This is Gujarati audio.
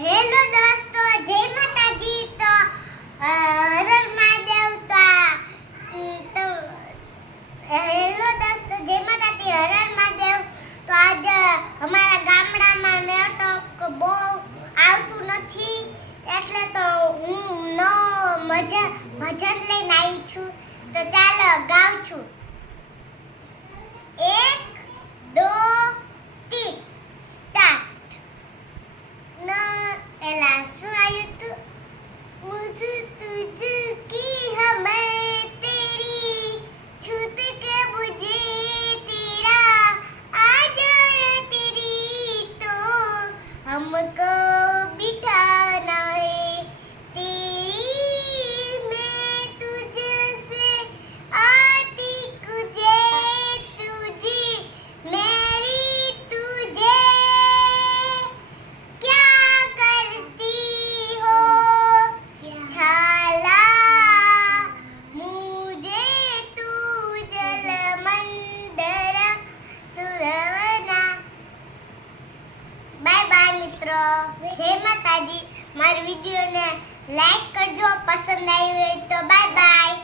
હેલો દોસ્તો, જય માતાજી. તો હર હર મહાદેવ. તો હેલો દોસ્તો, જય માતાજી, હર હર મહાદેવ. તો આજે અમારા ગામડામાં નેટવર્ક બહુ આવતું નથી, એટલે તો હું ભજન લઈને આવી છું. તો ચાલો ગાઉં છું. એક દો તીન સ્ટાર્ટ. એલા શું આવ્યું તું? मुझ तुझकी हमें तेरी छूत के मुझे तेरा आज तेरी तो हमको बिठाना है तेरी मैं तुझसे आती कुझे तुझी मेरी तुझे क्या करती हो छाला मुझे तू जल मंदर सुरवना. બાય બાય મિત્રો, જય માતાજી. મારી વિડીયોને લાઈક કરજો, પસંદ આવી હોય તો બાય બાય.